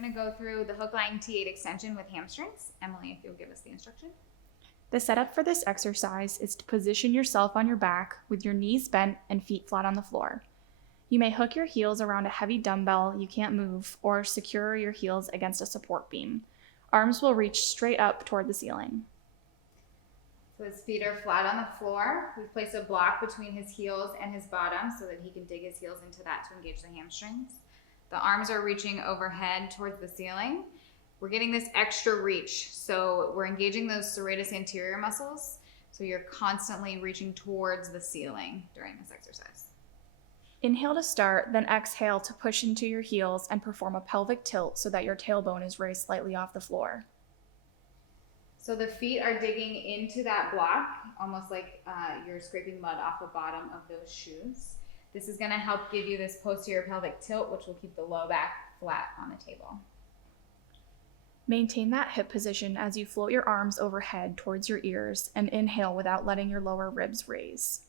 going to go through the Hooklying T8 extension with hamstrings. Emily, if you'll give us the instruction. The setup for this exercise is to position yourself on your back with your knees bent and feet flat on the floor. You may hook your heels around a heavy dumbbell you can't move or secure your heels against a support beam. Arms will reach straight up toward the ceiling. So his feet are flat on the floor. We place a block between his heels and his bottom so that he can dig his heels into that to engage the hamstrings. The arms are reaching overhead towards the ceiling. We're getting this extra reach. So we're engaging those serratus anterior muscles. So you're constantly reaching towards the ceiling during this exercise. Inhale to start, then exhale to push into your heels and perform a pelvic tilt so that your tailbone is raised slightly off the floor. So the feet are digging into that block, almost like you're scraping mud off the bottom of those shoes. This is going to help give you this posterior pelvic tilt, which will keep the low back flat on the table. Maintain that hip position as you float your arms overhead towards your ears and inhale without letting your lower ribs raise.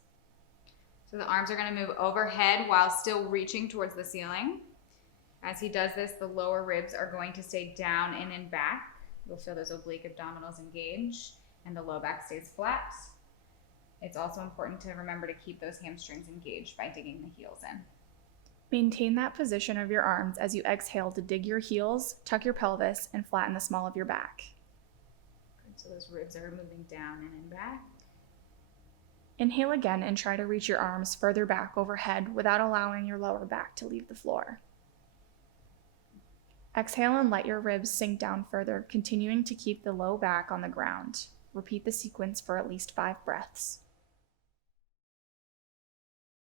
So the arms are going to move overhead while still reaching towards the ceiling. As he does this, the lower ribs are going to stay down in and back. You'll feel those oblique abdominals engage and the low back stays flat. It's also important to remember to keep those hamstrings engaged by digging the heels in. Maintain that position of your arms as you exhale to dig your heels, tuck your pelvis, and flatten the small of your back. Good. So those ribs are moving down in and back. Inhale again and try to reach your arms further back overhead without allowing your lower back to leave the floor. Exhale and let your ribs sink down further, continuing to keep the low back on the ground. Repeat the sequence for at least 5 breaths.